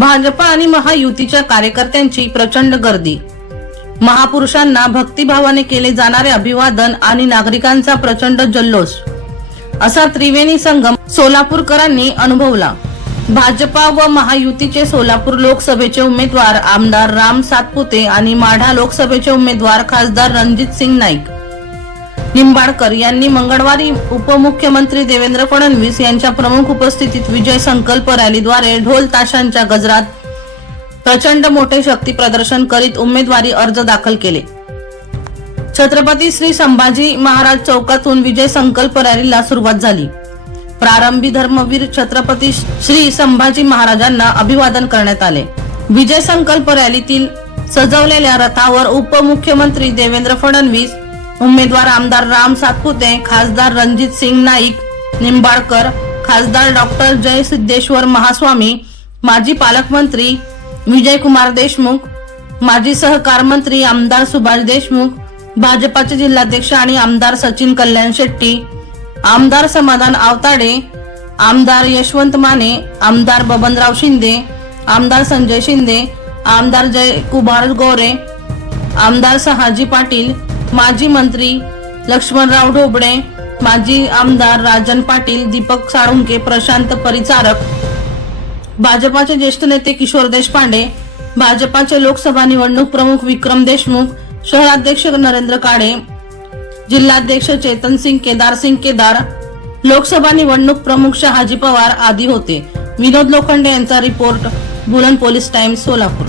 भाजपा आणि महायुतीच्या कार्यकर्त्यांची प्रचंड गर्दी. महापुरुषांना भक्तिभावाने केले जाणारे अभिवादन आणि नागरिकांचा प्रचंड जल्लोष. असा त्रिवेणी संगम सोलापूरकरांनी अनुभवला. भाजपा व महायुतीचे सोलापूर लोकसभेचे उमेदवार आमदार राम सातपुते आणि माढा लोकसभेचे उमेदवार खासदार रणजित सिंग नाईक. निंबाडकर यांनी मंगळवारी उपमुख्यमंत्री देवेंद्र फडणवीस यांच्या प्रमुख उपस्थितीत विजय संकल्प रॅलीद्वारे ढोल ताशांच्या गजरात प्रचंड मोठे शक्ती प्रदर्शन करीत उमेदवारी अर्ज दाखल केले. छत्रपती श्री संभाजी महाराज चौकातून विजय संकल्प रॅलीला सुरुवात झाली. प्रारंभी धर्मवीर छत्रपती श्री संभाजी महाराजांना अभिवादन करण्यात आले. विजय संकल्प रॅलीतील सजवलेल्या रथावर उपमुख्यमंत्री देवेंद्र फडणवीस उमेदवार आमदार राम सातपुते खासदार रणजित सिंग नाईक निंबाळकर खासदार डॉक्टर जय सिद्धेश्वर महास्वामी माजी पालकमंत्री विजयकुमार देशमुख माजी सहकार मंत्री आमदार सुभाष देशमुख भाजपाचे जिल्हाध्यक्ष आणि आमदार सचिन कल्याण शेट्टी आमदार समाधान आवताडे आमदार यशवंत माने आमदार बबनराव शिंदे आमदार संजय शिंदे आमदार जय कुमार गोरे आमदार सहाजी पाटील माजी मंत्री लक्ष्मणराव ढोबळे माजी आमदार राजन पाटील दीपक साळुंके प्रशांत परिचारक भाजपाचे ज्येष्ठ नेते किशोर देशपांडे भाजपाचे लोकसभा निवडणूक प्रमुख विक्रम देशमुख शहराध्यक्ष नरेंद्र काळे जिल्हाध्यक्ष चेतन सिंग केदार सिंग केदार लोकसभा निवडणूक प्रमुख शहाजी पवार आदी होते. विनोद लोखंडे यांचा रिपोर्ट बुलंद पोलीस टाइम्स सोलापूर.